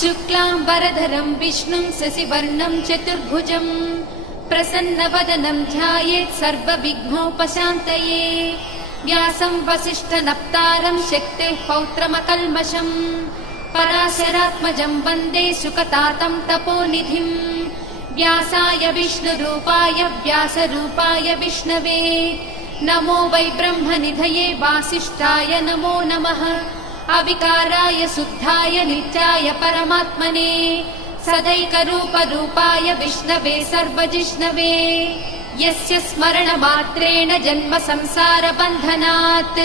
शुक्लांबरधरं विष्णुं शशिवर्णं चतुर्भुजं प्रसन्नवदनं ध्यायेत् सर्वविघ्नोपशान्तये। व्यासं वसिष्ठनप्तारं शक्तेः पौत्रमकल्मषं पराशरात्मजं वन्दे सुकतातं तपोनिधिं। व्यासाय विष्णुरूपाय व्यासरूपाय विष्णवे नमो वै ब्रह्मनिधये वासिष्ठाय नमो नमः। अविकाराय शुद्धाय नित्याय परमात्मने सदैकरूपरूपाय विष्णवे सर्वजिष्णवे यस्य स्मरणमात्रेण जन्म संसारबन्धनात्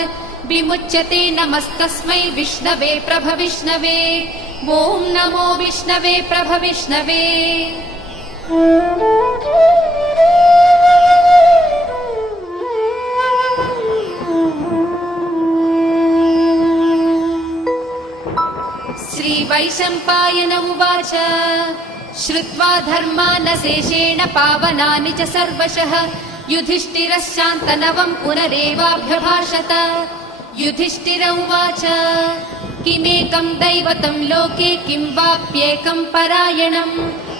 विमुच्यते नमस्तस्मै विष्णवे प्रभविष्णवे। ॐ नमो विष्णवे प्रभविष्णवे। श्रीवैशम्पायन उवाच श्रुत्वा धर्मानशेषेण पावनानि च सर्वशः युधिष्ठिरः शान्तनवं पुनरेवाभ्यभाषत। युधिष्ठिर उवाच किमेकं दैवतं लोके किं वाप्येकं परायणं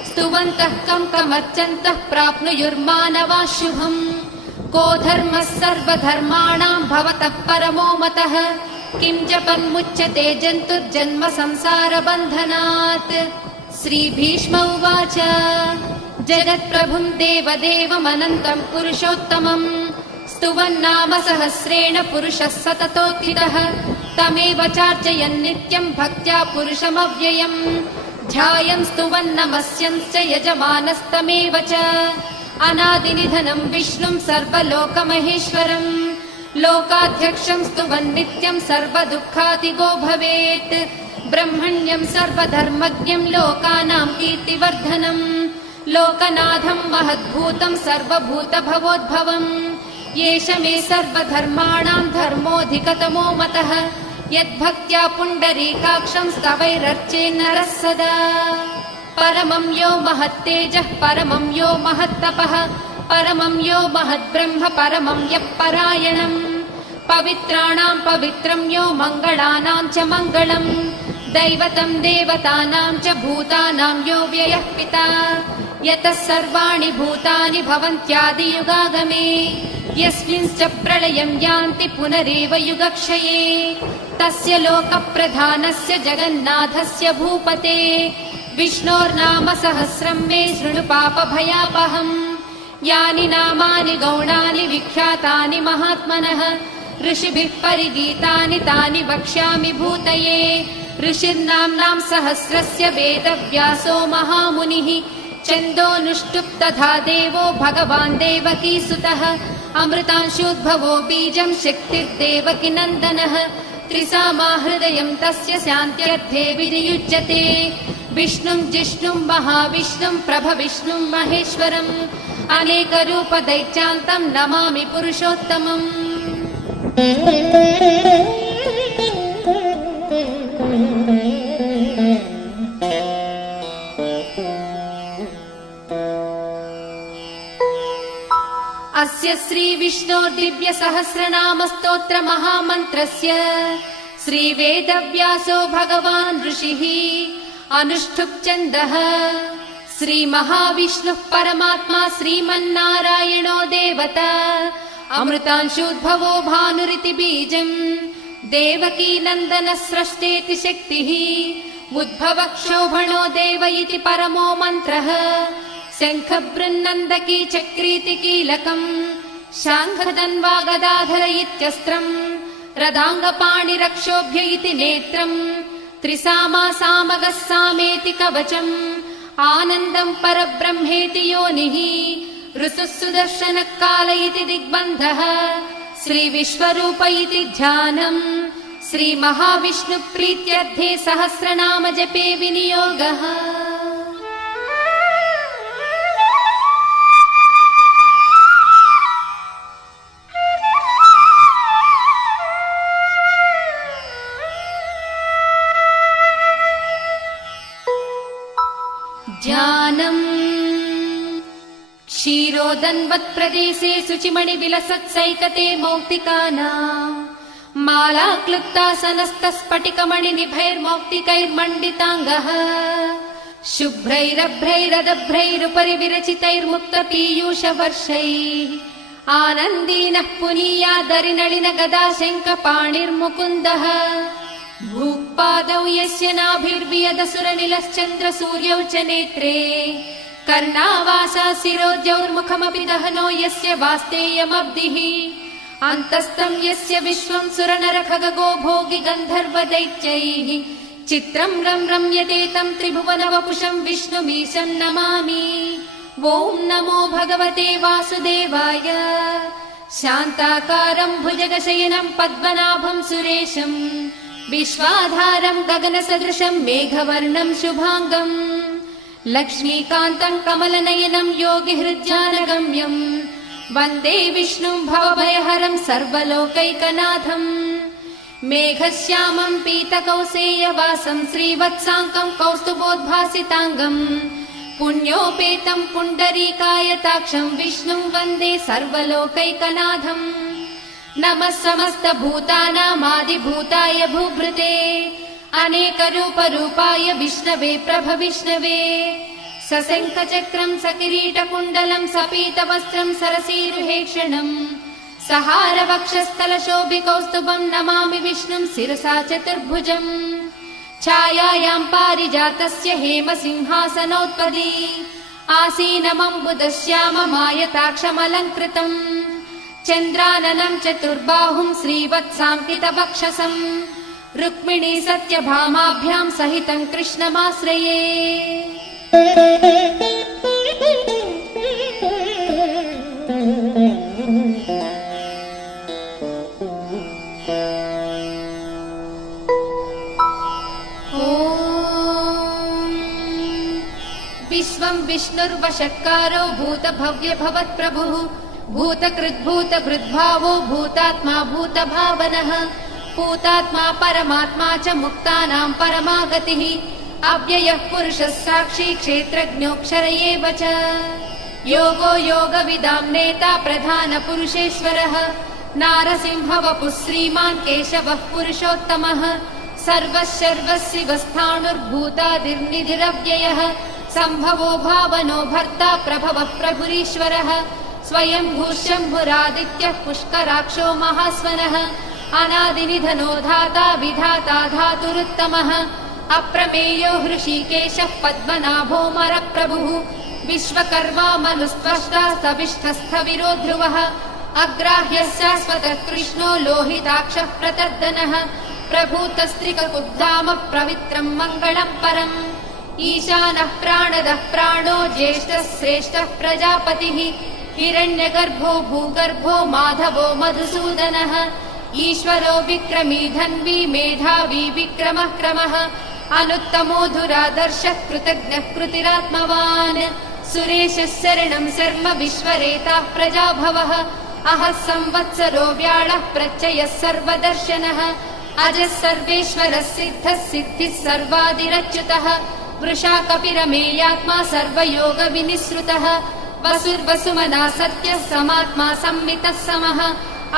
स्तुवन्तः कं कमर्चन्तः प्राप्नुयुर्मानवाः शुभम्। को धर्मः सर्वधर्माणां भवतः परमो मतः किं जपन्मुच्यते जन्तुर्जन्म संसारबन्धनात्। श्रीभीष्म उवाच जगत्प्रभुं देवदेवमनन्तं पुरुषोत्तमं स्तुवन्नाम सहस्रेण पुरुषः सततोत्थितः तमेव चार्चयन् नित्यं भक्त्या पुरुषमव्ययम् ध्यायन् स्तुवन्नमस्यंश्च यजमानस्तमेव च। अनादिनिधनं विष्णुं सर्वलोकमहेश्वरम् लोकाध्यक्षं स्तुवन् नित्यं सर्वदुःखातिगो भवेत्। ब्रह्मण्यं सर्वधर्मज्ञं लोकानां कीर्तिवर्धनम् लोकनाथं महद्भूतं सर्वभूतभवोद्भवम्। एष मे सर्वधर्माणां धर्मोऽधिकतमो मतः यद्भक्त्या पुण्डरीकाक्षं स्तवैरर्चेन्नरः सदा। परमं यो महत्तेजः परमं यो महत्तपः परमं यो महद्ब्रह्म परमं यः परायणम्। पवित्राणां पवित्रं यो मङ्गलानां च मङ्गलम् दैवतं देवतानां च भूतानां यो व्ययः पिता। यतः सर्वाणि भूतानि भवन्त्यादियुगागमे यस्मिंश्च प्रलयं यान्ति पुनरेव युगक्षये तस्य लोकप्रधानस्य जगन्नाथस्य भूपते विष्णोर्नाम सहस्रं मे शृणु पापभयापहम्। यानि नामानि गौणानि विख्यातानि महात्मनः ऋषिभिः परिगीतानि तानि वक्ष्यामि भूतये। ऋषिर्नाम्नां सहस्रस्य वेदव्यासो महामुनिः छन्दोऽनुष्टुप् तथा देवो भगवान् देवकीसुतः। अमृतांशोद्भवो बीजं शक्तिर्देवकी नन्दनः त्रिसामा हृदयं तस्य शान्त्यर्थे विनियुज्यते। विष्णुं जिष्णुं महाविष्णुं प्रभविष्णुं महेश्वरम् अनेकरूपदैत्यान्तं नमामि पुरुषोत्तमम्। अस्य श्रीविष्णो दिव्यसहस्रनामस्तोत्र महामन्त्रस्य श्रीवेदव्यासो भगवान् ऋषिः अनुष्ठुप् छन्दः। श्रीमहाविष्णुः परमात्मा श्रीमन्नारायणो देवता अमृतांशोद्भवो भानुरिति बीजम् देवकी नन्दनः स्रष्टेति शक्तिः उद्भवक्षोभणो देव इति परमो मन्त्रः। शङ्खबृन्नन्दकी चक्रीति कीलकम् शाङ्खधन्वा गदाधर इत्यस्त्रम् रदाङ्गपाणिरक्षोभ्य इति नेत्रम् त्रिसामा सामगः सामेति कवचम् आनन्दम् परब्रह्मेति योनिः ऋसुः सुदर्शनः काल इति दिग्बन्धः श्रीविश्वरूप इति ध्यानम् श्रीमहाविष्णुप्रीत्यर्थे सहस्रनाम जपे विनियोगः। ध्यानम् क्षीरोदन्वत्प्रदेशे शुचिमणिविलसत्सैकते मौक्तिकानाम् माला क्लुप्तासनस्तस्फटिकमणिनिभैर्मौक्तिकैर्मण्डिताङ्गः शुभ्रैरभ्रैरदभ्रैरुपरि विरचितैर्मुक्तपीयूषवर्षैः आनन्दीनः पुनीयादरिनलिन गदाशङ्खपाणिर्मुकुन्दः भूपादौ यस्य नाभिर्वियदसुरनिलश्चन्द्रसूर्यौ च नेत्रे कर्णावासा शिरोद्यौर्मुखमपि दहनो यस्य वास्तेयमब्धिः अन्तस्तम् यस्य विश्वम् सुरनरखगो भोगि गन्धर्वदैत्यैः चित्रम् रम्यते तम् त्रिभुवनवपुषम् विष्णुमीशम् नमामि। ॐ नमो भगवते वासुदेवाय। शान्ताकारम् भुजगशयनम् पद्मनाभम् सुरेशम् विश्वाधारम् गगनसदृशम् मेघवर्णम् शुभाङ्गम् लक्ष्मीकान्तम् कमलनयनम् योगिहृज्जानगम्यम् वन्दे विष्णुम् भवभयहरम् सर्वलोकैकनाथम् मेघश्यामम् पीतकौसेयवासम् श्रीवत्साङ्कम् कौस्तुभोद्भासिताङ्गम् पुण्योपेतम् पुण्डरीकायताक्षम् विष्णुम् वन्दे सर्वलोकैकनाथम्। नमः समस्तभूतानामादिभूताय भूभृते अनेकरूपरूपाय विष्णवे प्रभविष्णवे सशङ्खचक्रम् सकिरीटकुण्डलम् सपीतवस्त्रम् सरसीरुहेक्षणम् सहारवक्षस्थलशोभिकौस्तुभम् नमामि विष्णुम् शिरसा चतुर्भुजम् छायायाम् पारिजातस्य हेमसिंहासनोत्पदी आसीनमम्बुदश्याममायताक्षमलङ्कृतम् चन्द्राननम् चतुर्बाहुम् श्रीवत्साङ्कितवक्षसम् रुक्मिणी सत्यभामाभ्याम् सहितम् कृष्णमाश्रये। विश्वम् विष्णुर्वषट्कारो भूतभव्य भवत्प्रभुः भूतकृद्भूतभृद्भावो भूतात्मा भूतभावनः भूतात्मा परमात्मा च मुक्तानाम् परमागतिः अव्ययः पुरुषः साक्षी क्षेत्रज्ञोऽक्षर एव च योगो योगविदाम् नेता प्रधानपुरुषेश्वरः नारसिंहवपुः श्रीमान् केशवः पुरुषोत्तमः सर्वः सर्वशिवस्थाणुर्भूतादिर्निधिरव्ययः सम्भवो भावनो भर्ता प्रभवः प्रभुरीश्वरः स्वयंभू शम्भुरादित्यः पुष्कराक्षो महास्वनः अनादिनिधनो धाता विधाता धातुरुत्तमः अप्रमेयो हृषीकेशः पद्मनाभो मरप्रभुः विश्वकर्मा मनुस्त्वष्टा सविष्ठस्थविरो ध्रुवः अग्राह्यः शाश्वतः कृष्णो लोहिताक्षः प्रतर्दनः प्रभूतस्त्रिककुब्धाम पवित्रम् मङ्गलम् परम् ईशानः प्राणदः प्राणो ज्येष्ठः श्रेष्ठः प्रजापतिः हिरण्यगर्भो भूगर्भो माधवो मधुसूदनः ईश्वरो विक्रमी धन्वी मेधावी विक्रमः क्रमः अनुत्तमो धुरादर्शः कृतज्ञः कृतिरात्मवान् सुरेशः शरणम् शर्म विश्वरेताः प्रजाभवः अहः संवत्सरो व्याळः प्रत्ययः सर्वदर्शनः अजः सर्वेश्वरः सिद्धः सिद्धिः सर्वादिरच्युतः वृषा कपिरमेयात्मा सर्वयोगविनिसृतः वसुर्वसुमना सत्यः समात्मा संमितः समः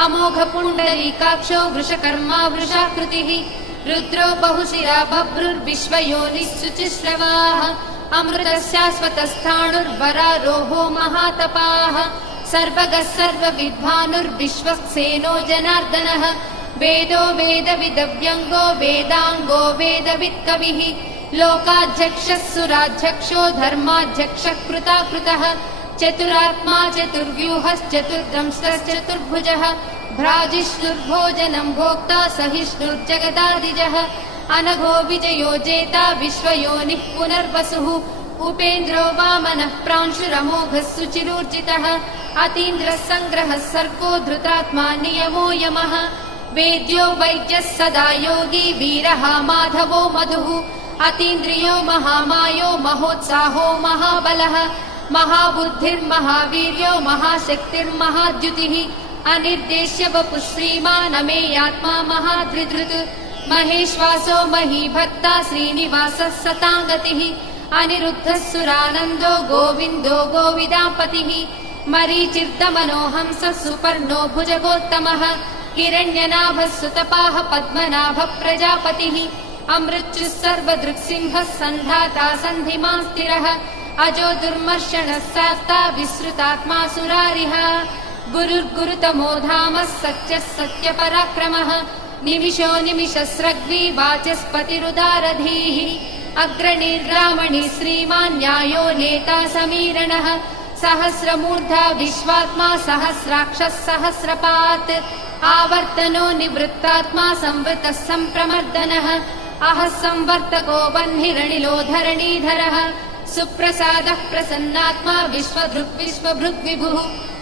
अमोघ पुण्डरीकाक्षो वृषकर्मा वृषाकृतिः रुद्रो बहुशिरा बभ्रुर्विश्वयोनिः शुचिश्रवाः अमृतः शाश्वतस्थाणुर्वरारोहो महातपाः सर्वगः सर्वविद्वानुर्विश्वक्सेनो जनार्दनः वेदो वेदविदव्यङ्गो वेदाङ्गो वेदवित्कविः लोकाध्यक्षः सुराध्यक्षो धर्माध्यक्षः कृताकृतः चतुरात्मा चतुर्व्यूहश्चतुर्दंष्टश्चतुर्भुजः भ्राजिष्णुर्भोजनम् भोक्ता सहिष्णुर्जगदादिजः अनघो विजयो जेता विश्वयोनिः पुनर्वसुः उपेन्द्रो वामनः प्रांशुरमोघः सुचिरूर्जितः अतीन्द्रः सङ्ग्रहः सर्गो धृतात्मा नियमो यमः वेद्यो वैद्यः सदा योगी वीरः माधवो मधुः अतीन्द्रियो महामायो महोत्साहो महाबलः महाबुद्धिर्महावीर्यो महाशक्तिर्महाद्युतिः अनिर्देश्य वपुः श्रीमान् अमेयात्मा महाधृधृत् महेश्वासो महीभर्ता श्रीनिवासः सताङ्गतिः अनिरुद्धः सुरानन्दो गोविन्दो गोविदापतिः मरीचिर्दमनोहंसः सुपर्णो भुजगोत्तमः हिरण्यनाभः सुतपाः पद्मनाभः प्रजापतिः अमृत्युः सर्वदृक्सिंहः सन्धाता सन्धिमान् स्थिरः अजो दुर्मर्षणः शास्ता विसृतात्मा सुरारिः गुरुर्गुरुतमो धामः सत्यः सत्यपराक्रमः निमिषो निमिषस्रग्वी वाचस्पतिरुदारधीः अग्रणीर्रामणी श्रीमान् न्यायो नेता समीरणः सहस्रमूर्धा विश्वात्मा सहस्राक्षः सहस्रपात् आवर्तनो निवृत्तात्मा संवृतः सम्प्रमर्दनः अहः संवर्तको वह्निरनिलो धरणीधरः सुप्रसादः प्रसन्नात्मा विश्वभृग्विभुः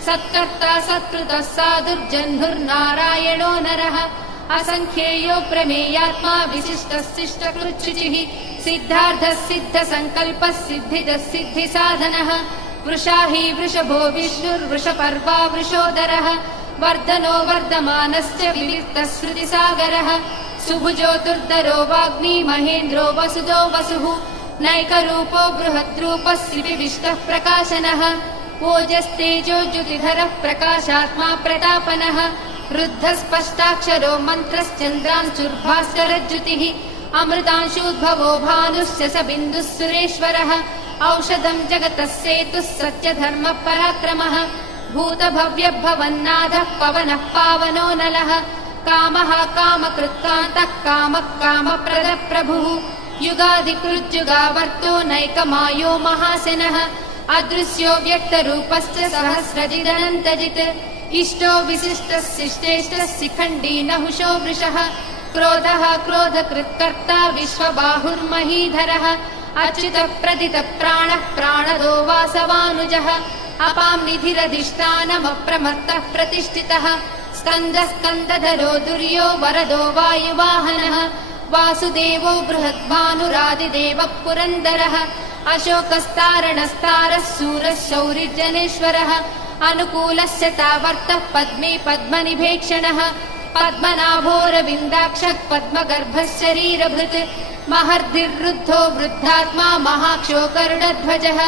सत्कर्ता सत्कृतः साधुर्जह्नुर्नारायणो नरः असङ्ख्येयो प्रमेयात्मा विशिष्टः शिष्टकृच्छुचिः सिद्धार्थः सिद्धसङ्कल्पः सिद्धिदः सिद्धिसाधनः वृषाही वृषभो विष्णुर्वृषपर्वा वृषोदरः वर्धनो वर्धमानश्च विविक्तः श्रुतिसागरः सुभुजो दुर्धरो वाग्मी महेन्द्रो वसुदो वसुः नैकरूपो बृहद्रूपः श्रीविष्टः प्रकाशनः ओजस्तेजो ज्युतिधरः प्रकाशात्मा प्रतापनः रुद्धस्पष्टाक्षरो मन्त्रश्चन्द्रांशुर्भास्करज्युतिः अमृतांशूद्भवो भानुश्च स बिन्दुः सुरेश्वरः औषधं जगतः सेतुः सत्यधर्मपराक्रमः भूतभव्यभवन्नाथः पवनः पावनो नलः कामः कामकृत्कान्तः कामः कामप्रदः प्रभुः युगाधिकृज्युगावर्तो नैकमायो महासेनः अदृश्यो व्यक्तरूपश्च सहस्रजिदनन्तजित् इष्टो विशिष्टः शिष्टेष्टः शिखण्डी नहुषो वृषः क्रोधः क्रोधकृत्कर्ता विश्वबाहुर्महीधरः अच्युतः प्रदितः प्राणः प्राणदो वासवानुजः अपां निधिरधिष्ठानमप्रमत्तः प्रतिष्ठितः स्कन्दः स्कन्दधरो दुर्यो वरदो वायुवाहनः वासुदेवो बृहद्भानुरादिदेवः पुरन्दरः अशोकस्तारणस्तारः शूरः शौरिर्जनेश्वरः अनुकूलस्य तावर्तः पद्मे पद्मनिभेक्षणः पद्मनाभोरविन्दाक्षः पद्मगर्भः शरीरभृत् महर्धिर्रुद्धो वृद्धात्मा महाक्षो गरुडध्वजः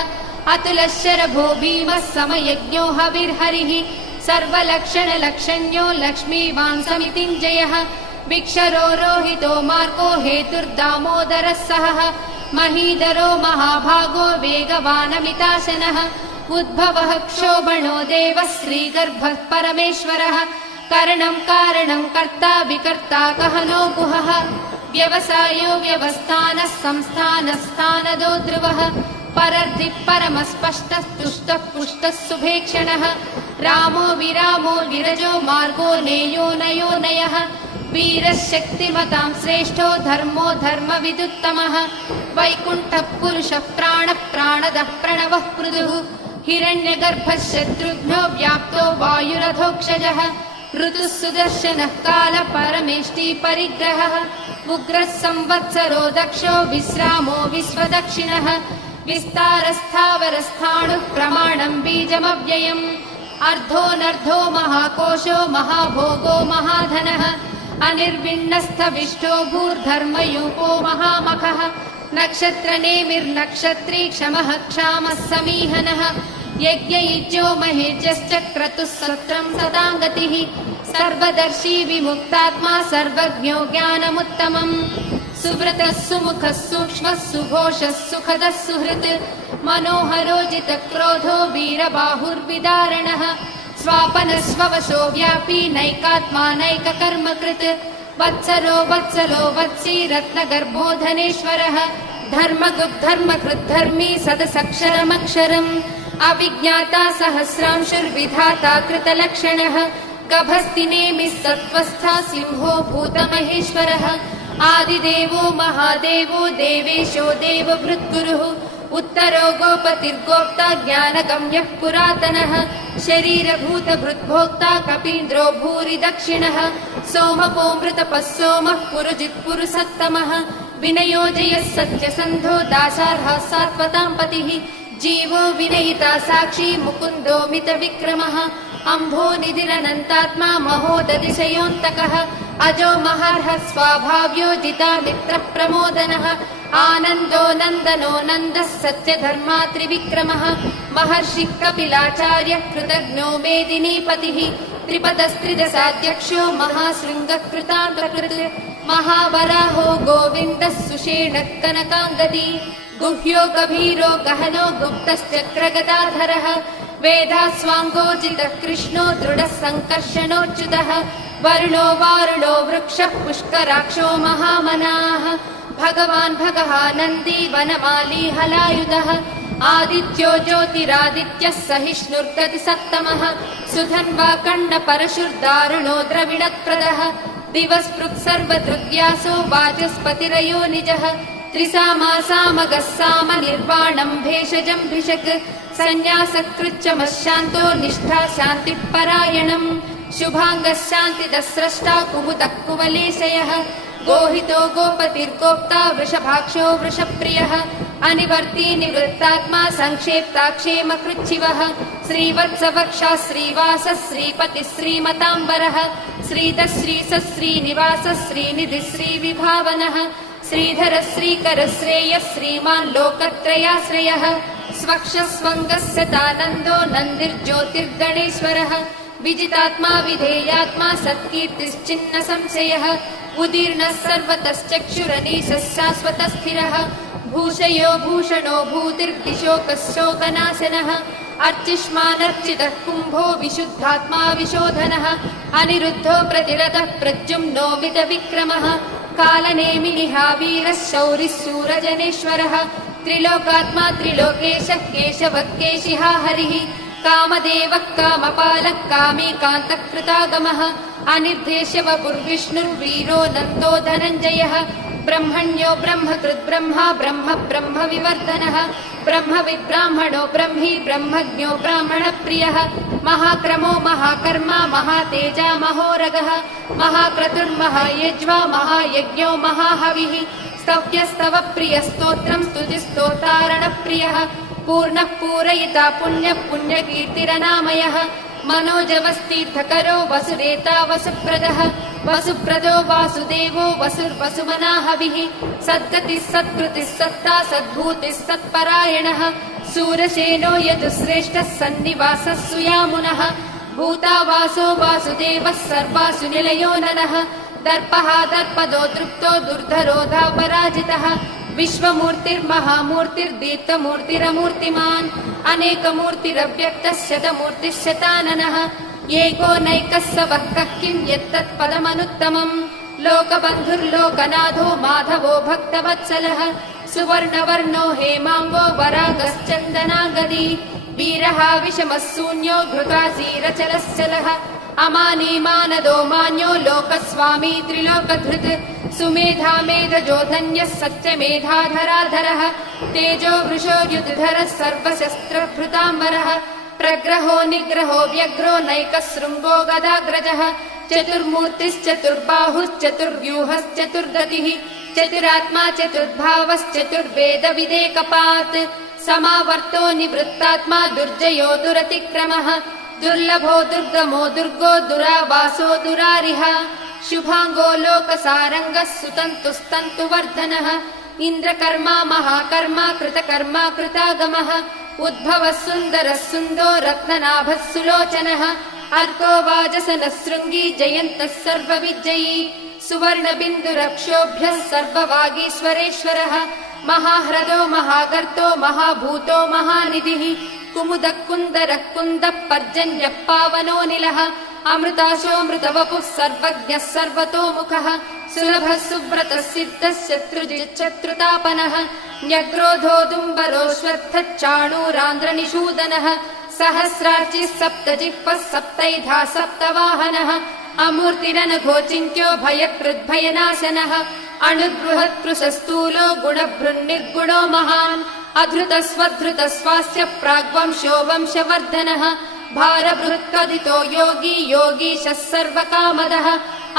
अतुलः शरभो भीमः समयज्ञो हविर्हरिः सर्वलक्षणलक्षण्यो लक्ष्मीवान् समितिञ्जयः विक्षरो रोहितो मार्गो हेतुर्दामोदरः सहः महीधरो महाभागो वेगवानमिताशनः उद्भवः क्षोभणो देवः श्रीगर्भः परमेश्वरः करणं कारणं कर्ता विकर्ता गहनो गुहः व्यवसायो व्यवस्थानः संस्थानस्थानदो ध्रुवः परर्धिः परमस्पष्टः तुष्टः पुष्टः सुभेक्षणः रामो विरामो विरजो मार्गो नेयो नयो नयः वीरः शक्तिमतां श्रेष्ठो धर्मो धर्मविदुत्तमः वैकुण्ठः पुरुषः प्राणः प्राणदः प्रणवः पृथुः हिरण्यगर्भः शत्रुघ्नो व्याप्तो वायुरथोक्षजः ऋतुः सुदर्शनः कालः परमेष्टि परिग्रहः उग्रः संवत्सरो दक्षो विश्रामो विश्वदक्षिणः विस्तारस्थावरस्थाणुः प्रमाणं बीजमव्ययम् अर्धोऽनर्धो महाकोशो महाभोगो महाधनः अनिर्विण्णस्थविष्टो भूर्धर्मयूपो महामखः नक्षत्रनेमिर्नक्षत्री क्षमः क्षामः समीहनः यज्ञयुज्यो महेज्यश्च क्रतुः सत्रं सदाङ्गतिः सर्वदर्शी विमुक्तात्मा सर्वज्ञो ज्ञानमुत्तमम् सुव्रतः सुमुखः सूक्ष्मः सुघोषः सुखदः सुहृत् मनोहरो जितक्रोधो वीरबाहुर्विदारणः स्वापनः स्ववशो व्यापी नैकात्मा नैककर्मकृत् वत्सरो वत्सलो वत्सी रत्नगर्भो धनेश्वरः धर्मकृद्धर्मी सदसक्षरमक्षरम् अविज्ञाता सहस्रांशुर्विधाता कृतलक्षणः गभस्तिनेमिः सत्त्वस्था सिंहो भूतमहेश्वरः आदिदेवो महादेवो देवेशो देवभृद्गुरुः उत्तरो गोपतिर्गोप्ता ज्ञानगम्यः पुरातनः शरीरभूतभृद्भोक्ता कपीन्द्रो भूरि दक्षिणः सोमपोऽमृतपः सोमः पुरुजित्पुरुषत्तमः विनयोजयः सत्यसन्धो दासार्हः सात्वतां पतिः जीवो विनयिता साक्षी मुकुन्दो मितविक्रमः अम्भो निधिरनन्तात्मा महोदधिशयोऽन्तकः अजो महार्हः स्वाभाव्यो जितामित्रप्रमोदनः आनन्दो नन्दनो नन्दः सत्यधर्मा त्रिविक्रमः महर्षिः कपिलाचार्यः कृतज्ञो मेदिनीपतिः त्रिपदस्त्रिदशाध्यक्षो महाशृङ्गकृतान्तकृत् महावराहो गोविन्दः सुषेणः कनकाङ्गदी गुह्यो गभीरो गहनो गुप्तश्चक्रगदाधरः वेदास्वाङ्गोजितः कृष्णो दृढः सङ्कर्षणोच्युतः वरुणो वारुणो वृक्षः पुष्कराक्षो महामनाः भगवान् भगवानन्दी वनमाली हलायुधः आदित्यो ज्योतिरादित्यः सहिष्णुर्गतिसत्तमः सुधन्वा कण्डपरशुर्दारुणो द्रविणप्रदः दिवस्पृक् सर्वदृग्यासो वाचस्पतिरयो निजः त्रिसामासामगः साम निर्वाणम् भेषजम् भिषक् सन्न्यासकृच्चमशान्तो निष्ठा शान्तिः परायणम् शुभाङ्गः शान्तिदः स्रष्टा कुमुदः कुवलेशयः गोहितो गोपतिर्गोप्ता वृषभाक्षो वृषप्रियः अनिवर्ती निवृत्तात्मा संक्षेप्ताक्षेम कृच्छिवः श्रीवत्सवक्षा श्रीवासः श्रीपतिः श्रीमताम्बरः श्रीधः श्रीसः श्रीनिवासः श्रीनिधिः श्रीविभावनः श्रीधर श्रीकर श्रेयः श्रीमान् लोकत्रयाश्रयः स्वक्षस्वङ्गस्य तानन्दो नन्दिर्ज्योतिर्गणेश्वरः विजितात्मा विधेयात्मा सत्कीर्तिश्चिन्न संशयः उदीर्णः सर्वतश्चक्षुरनीशः शाश्वतः स्थिरः भूषयो भूषणो भूतिर्दिशोकशोकनाशनः अर्चिष्मानर्चितः कुम्भो विशुद्धात्मा विशोधनः अनिरुद्धो प्रतिरतः प्रद्युम्नो मितविक्रमः कालनेमिनिः वीरः शौरिः शूरजनेश्वरः त्रिलोकात्मा त्रिलोकेशः केशवः केशिहा हरिः कामदेवः कामपालः कामीकान्तः कृतागमः अनिर्देश्य वपुर्विष्णुर्वीरो नन्दो धनञ्जयः ब्रह्मण्यो ब्रह्मकृद् ब्रह्मा ब्रह्म ब्रह्म विवर्धनः ब्रह्मविद्ब्राह्मणो ब्रह्मी ब्रह्मज्ञो ब्राह्मणप्रियः महाक्रमो महाकर्मा महातेजा महोरगः महाक्रतुर्महायज्वा महायज्ञो महाहविः स्तव्यस्तव प्रियस्तोत्रम् स्तुतिस्तोतारणप्रियः पूर्णः पूरयिता पुण्यः पुण्यकीर्तिरनामयः मनोजवस्तीर्थकरो वसुरेता वसुप्रदः वसुप्रदो वासुदेवो वसुर्वसुमनाहविः सद्गतिः सत्कृतिः सत्ता सद्भूतिः सत्परायणः सूरसेनो यदुश्रेष्ठः सन्निवासः सुयामुनः भूतावासो वासुदेवः सर्वासु निलयो ननः दर्पः दर्पदो दृप्तो दुर्धरोधा पराजितः विश्वमूर्तिर्महामूर्तिर्दीप्तमूर्तिरमूर्तिमान् अनेकमूर्तिरव्यक्तः शतमूर्तिः शताननः एको नैकः स वः कः किम् यत्तत्पदमनुत्तमम् लोकबन्धुर्लोकनाथो माधवो भक्तवत्सलः सुवर्णवर्णो हेमाङ्गो वरागश्चन्दनागदी वीरः विषमः शून्यो घृतासीरचलश्चलः अमानीमानदो मान्यो लोकस्वामी त्रिलोकधृत् सुमेधा मेधजो धन्यः सत्यमेधाधराधरः तेजो वृषो युधरः सर्वशस्त्रभृताम्बरः प्रग्रहो निग्रहो व्यग्रो नैकशृङ्गो गदाग्रजः चतुर्मूर्तिश्चतुर्बाहुश्चतुर्व्यूहश्चतुर्गतिः चतुरात्मा चतुर्भावश्चतुर्वेदविदेकपात् समावर्तो निवृत्तात्मा दुर्जयो दुरतिक्रमः दुर्लभो दुर्गमो दुर्गो दुरावासो दुरारिः शुभाङ्गो लोकसारङ्गः सुतन्तुस्तन्तुवर्धनः इन्द्रकर्मा महाकर्मा कृतकर्मा कृतागमः उद्भवः सुन्दरः सुन्दो रत्ननाभः सुलोचनः अर्को वाजसनः शृङ्गी जयन्तः सर्वविजयी सुवर्णबिन्दुरक्षोभ्यः सर्ववागीश्वरेश्वरः महाह्रदो महागर्तो महाभूतो महानिधिः कुमुदः कुन्दरः कुन्दः पर्जन्यः पावनोऽनिलः अमृताशोऽमृतवपुः सर्वज्ञः सर्वतोमुखः सुलभः सुव्रतः सिद्धः शत्रुजिच्चत्रुतापनः न्यग्रोधोदुम्बरोऽश्वत्थः चाणूरान्ध्रनिषूदनः सहस्रार्चिः सप्तजिह्वः सप्तैधा सप्तवाहनः अमूर्तिरनघोचिन्त्यो भयकृद्भयनाशनः अणुर्बृहत्कृशस्थूलो गुणभृन्निर्गुणो महान् अधृतस्वधृतस्वास्य प्राग्वंशो वंशवर्धनः भारभृत्कथितो योगी योगीशः सर्वकामदः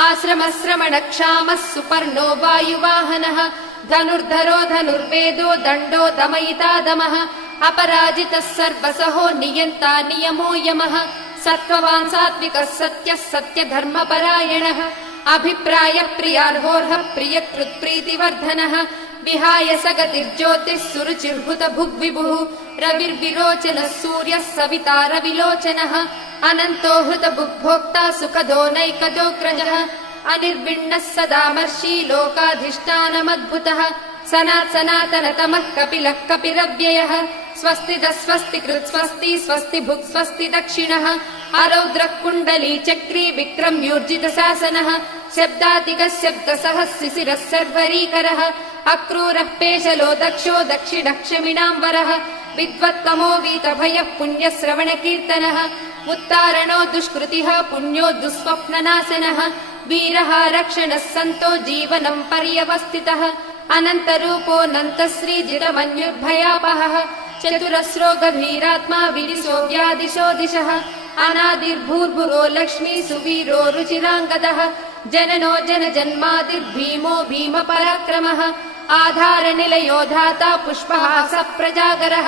आश्रमश्रमणक्षामः सुपर्णो वायुवाहनः धनुर्धरो धनुर्वेदो दण्डो दमयिता दमः अपराजितः सर्वसहो नियन्ता नियमो यमः सत्त्ववान् सात्विकः सत्यः सत्यधर्मपरायणः अभिप्राय प्रियार्होर्हः प्रियकृत्प्रीतिवर्धनः विहाय सगतिर्ज्योतिः सुरुचिर्भुत भुग्विभुः रविर्विरोचनः सूर्यः सविता रविलोचनः अनन्तो हृतभुग्भोक्ता सुखदो नैकदोऽग्रजः अनिर्विण्णः सदामर्षि लोकाधिष्ठानमद्भुतः सनातनतमः कपिलः कपिरव्ययः स्वस्तिदः स्वस्तिकृत् स्वस्ति स्वस्ति भुक् स्वस्ति दक्षिणः आरौद्रः कुण्डली चक्री विक्रम्यूर्जितशासनः शब्दातिकः शब्दसः शिशिरः सर्वरीकरः अक्रूरः पेशलो दक्षो दक्षिणः क्षमिणाम्बरः विद्वत्तमो वीतभयः पुण्यश्रवणकीर्तनः उत्तारणो दुष्कृतिः पुण्यो दुःस्वप्ननाशनः वीरः रक्षणः सन्तो जीवनं पर्यवस्थितः अनन्तरूपोऽनन्तश्रीजितमन्युर्भयापहः चतुरस्रो गभीरात्मा विदिशो व्यादिशो दिशः अनादिर्भूर्भुरो लक्ष्मी सुवीरो रुचिराङ्गदः जननो जनजन्मादिर्भीमो भीमपराक्रमः आधारनिलयो धाता पुष्पहास प्रजागरः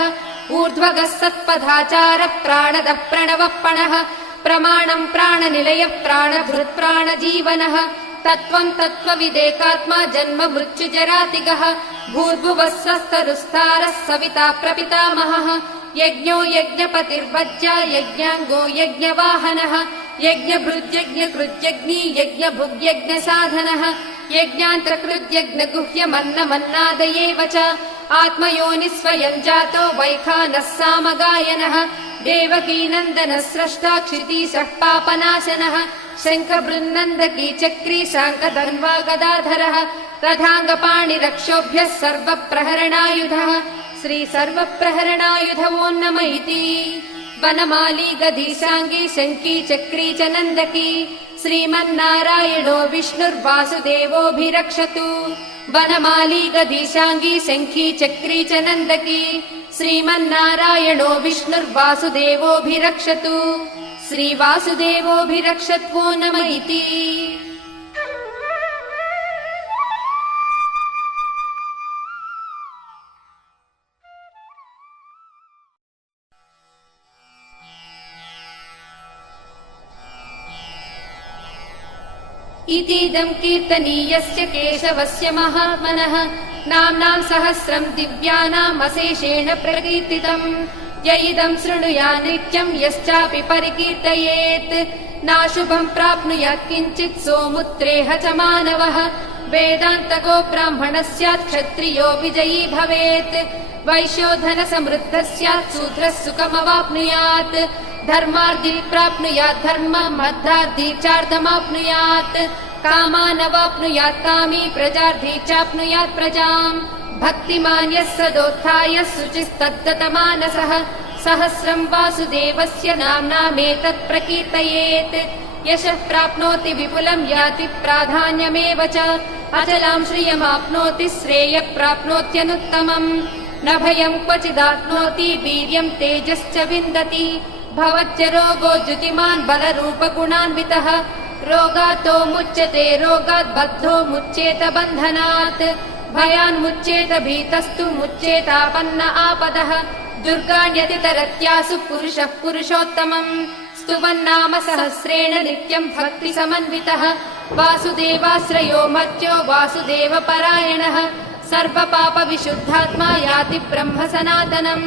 ऊर्ध्वगः सत्पथाचारः प्राणदः प्रणवः पणः प्रमाणम् प्राणनिलयः प्राणभृत् प्राणजीवनः तत्त्वम् तत्त्वविदेकात्मा जन्म मृत्युजरातिगः भूर्भुवः स्वस्तरुस्तारः सविता प्रपितामहः यज्ञो यज्ञपतिर्वज्या यज्ञाङ्गो यज्ञवाहनः यज्ञभृद्यज्ञकृत्यग्नि यज्ञभुग्यज्ञसाधनः यज्ञान्तकृद्यज्ञगुह्यमन्नमन्नादयेव च आत्मयोनिस्वयं जातो वैखानः सामगायनः देवकीनन्दनः स्रष्टा क्षितीशः पापनाशनः शङ्खबृन्नन्दकी चक्री शाङ्खधन्वा गदाधरः रथाङ्गपाणिरक्षोभ्यः सर्वप्रहरणायुधः श्रीसर्वप्रहरणायुधवो नम इति वनमाली गदीशाङ्गी शङ्की चक्री च नन्दकी श्रीमन्नारायणो विष्णुर्वासुदेवोऽभिरक्षतु वनमाली गदीशाङ्गी शङ्खी चक्री च नन्दकी श्रीमन्नारायणो विष्णुर्वासुदेवोऽभिरक्षतु श्रीवासुदेवोऽभिरक्षत्वो नम इति इतीदम् कीर्तनीयस्य केशवस्य महात्मनः नाम्नाम् सहस्रम् दिव्यानाम् अशेषेण प्रकीर्तितम् य इदम् शृणुयात् नित्यम् यश्चापि परिकीर्तयेत् नाशुभम् प्राप्नुयात् किञ्चित् सोमुत्रेह च मानवः वेदान्तको ब्राह्मणः स्यात् क्षत्रियो विजयी भवेत् वैश्यो धनसमृद्धः स्यात् शूद्रः सुखमवाप्नुयात् धर्मार्थी प्राप्नुयात् धर्मम् अर्थार्थी चार्थमाप्नुयात् कामानवाप्नुयात् कामी प्रजार्थी चाप्नुयात् प्रजाम् भक्तिमान् यः सदोत्थाय शुचिस्तद्गतमानसः सहस्रम् वासुदेवस्य नाम्नामेतत् प्रकीर्तयेत् यशः प्राप्नोति विपुलम् याति प्राधान्यमेव च अचलाम् श्रियमाप्नोति श्रेयः प्राप्नोत्यनुत्तमम् न भयम् क्वचिदाप्नोति वीर्यम् तेजश्च विन्दति भवत्य रोगो द्युतिमान् बलरूपगुणान्वितः रोगातो मुच्यते रोगात् बद्धो मुच्येत बन्धनात् भयान्मुच्येत भीतस्तु मुच्येतापन्न आपदः दुर्गाण्यतितरत्यासु पुरुषः पुरुषोत्तमम् स्तुवन्नाम सहस्रेण नित्यम् भक्तिसमन्वितः वासुदेवाश्रयो मर्त्यो वासुदेवपरायणः सर्वपापविशुद्धात्मा याति ब्रह्म सनातनम्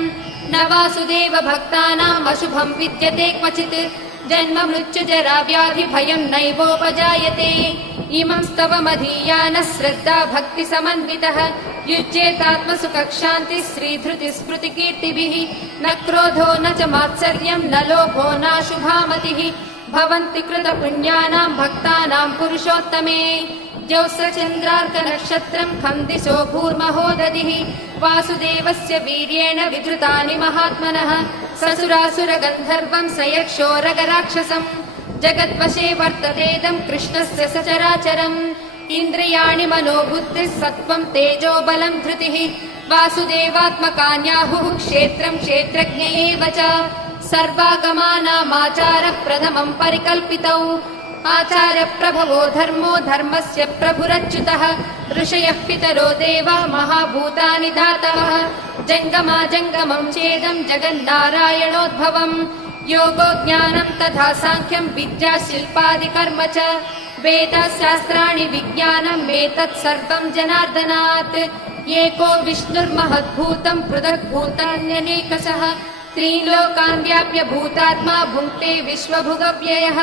न वासुदेव भक्तानाम् अशुभम् विद्यते क्वचित् जन्म मृत्युजरा व्याधि भयम् नैवोपजायते इमम् स्तवमधीयानः श्रद्धा भक्तिसमन्वितः युज्येतात्मसुखशान्तिः श्रीधृतिस्मृतिकीर्तिभिः न क्रोधो न च मात्सर्यम् न लोभो नाशुभामतिः भवन्ति कृतपुण्यानाम् भक्तानाम् पुरुषोत्तमे द्यौश्चन्द्रार्कनक्षत्रम् खम् दिशो भूर्महो दधिः वासुदेवस्य वीर्येण विधृतानि महात्मनः ससुरासुरगन्धर्वम् स यक्षोरगराक्षसम् जगद्वशे वर्ततेदम् कृष्णस्य सचराचरम् इन्द्रियाणि मनोबुद्धिः सत्त्वं तेजो बलं धृतिः वासुदेवात्मकान्याहुः क्षेत्रं क्षेत्रज्ञ एव च सर्वागमानामाचारः प्रथमं परिकल्पितौ आचार्यप्रभवो धर्मो धर्मस्य प्रभुरच्युतः ऋषयः पितरो देवा महाभूतानि धातवः जङ्गमाजङ्गमं चेदं जगन्नारायणोद्भवम् योगो ज्ञानं तथा साङ्ख्यं विद्या शिल्पादिकर्म च वेदशास्त्राणि विज्ञानम् एतत् सर्वं जनार्दनात् एको विष्णुर्महद्भूतं पृथग्भूतान्यनेकशः त्रीलोकान् व्याप्य भूतात्मा भुङ्क्ते विश्वभुगव्ययः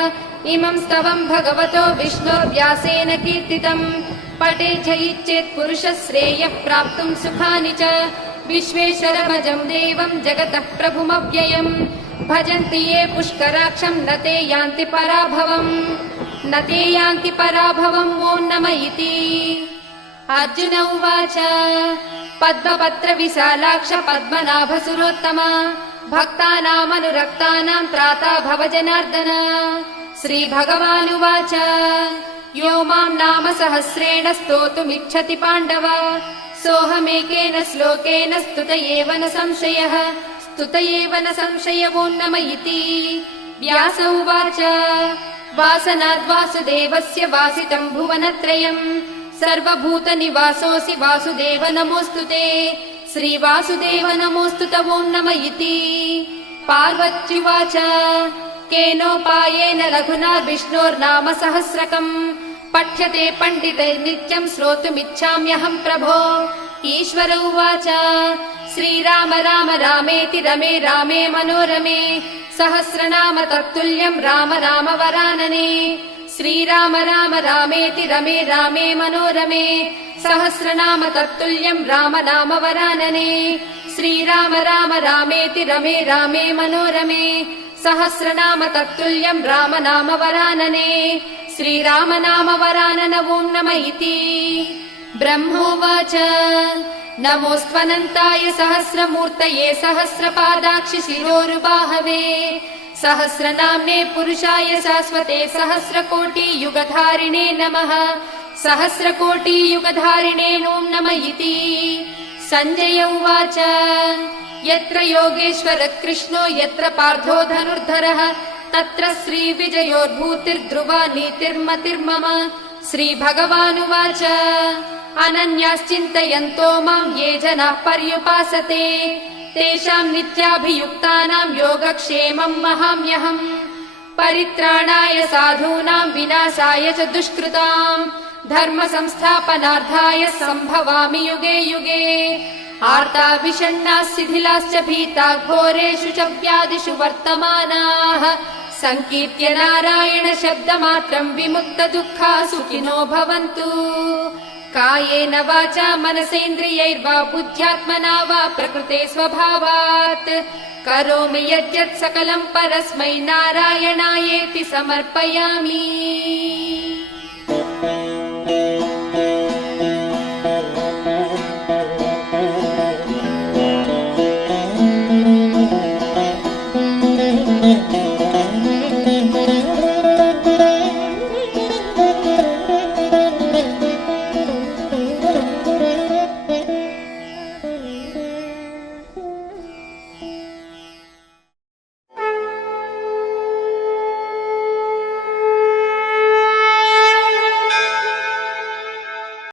इमं स्तवं भगवतो विष्णोर्व्यासेन कीर्तितम् पठे च इच्छेत् पुरुषः श्रेयः प्राप्तुं सुखानि च विश्वेश्वरमजं देवं जगतः प्रभुमव्ययम् भजन्ति ये पुष्कराक्षं न ते यान्ति पराभवम् न ते यान्ति पराभवम् ॐ नम इति। अर्जुन उवाच पद्मपत्र विशालाक्ष पद्मनाभसुरोत्तम भक्तानामनुरक्तानां त्राता भव जनार्दन। श्रीभगवानुवाच यो मां नाम सहस्रेण स्तोतुमिच्छति पाण्डव सोऽहमेकेन श्लोकेन स्तुत एव न संशयः स्तुत एव न संशयो नम इति। व्यास उवाच वासनाद्वासुदेवस्य वासितं भुवनत्रयम् सर्वभूतनिवासोऽसि वासुदेव नमोऽस्तु ते श्रीवासुदेव नमोऽस्तु ते ॐ नम इति। पार्वत्युवाच केनोपायेन लघुना विष्णोर्नाम सहस्रकम् पठ्यते पण्डितैर्नित्यम् श्रोतुमिच्छाम्यहं प्रभो। ईश्वर उवाच श्रीराम राम रामेति रमे रामे मनोरमे सहस्रनाम तत्तुल्यं राम राम वरानने। श्रीराम राम रामेति रमे रामे मनोरमे सहस्रनाम तत्तुल्यं राम नाम वरानने। श्रीराम राम रामेति रमे रामे मनोरमे सहस्रनाम तत्तुल्यं राम नाम वरानने। श्रीराम नाम वरानन ॐ नम इति। ब्रह्मोवाच नमोऽस्त्वनन्ताय सहस्रमूर्तये सहस्रपादाक्षि शिरोरुबाहवे सहस्रनाम्ने पुरुषाय शाश्वते सहस्रकोटियुगधारिणे नमः सहस्रकोटियुगधारिणे ॐ नम इति। सञ्जय उवाच यत्र योगेश्वर कृष्णो यत्र पार्थो धनुर्धरः तत्र श्रीविजयोर्भूतिर्ध्रुवा नीतिर्मतिर्मम। श्रीभगवानुवाच अनन्याश्चिन्तयन्तो मां ये जनाः पर्युपासते तेषां नित्याभियुक्तानां योगक्षेमं वहाम्यहम्। परित्राणाय साधूनां विनाशाय च दुष्कृताम् धर्म संस्थापनार्थाय सम्भवामि युगे युगे। आर्ता विषण्णाः शिथिलाश्च भीता घोरेषु च व्याधिषु वर्तमानाः संकीर्त्य नारायण शब्दमात्रं विमुक्त दुःखा सुखिनो भवन्तु। कायेन वाचा मनसेन्द्रियैर्वा बुद्ध्यात्मना वा प्रकृते स्वभावात् करोमि यद्यत् सकलं परस्मै नारायणायेति समर्पयामि।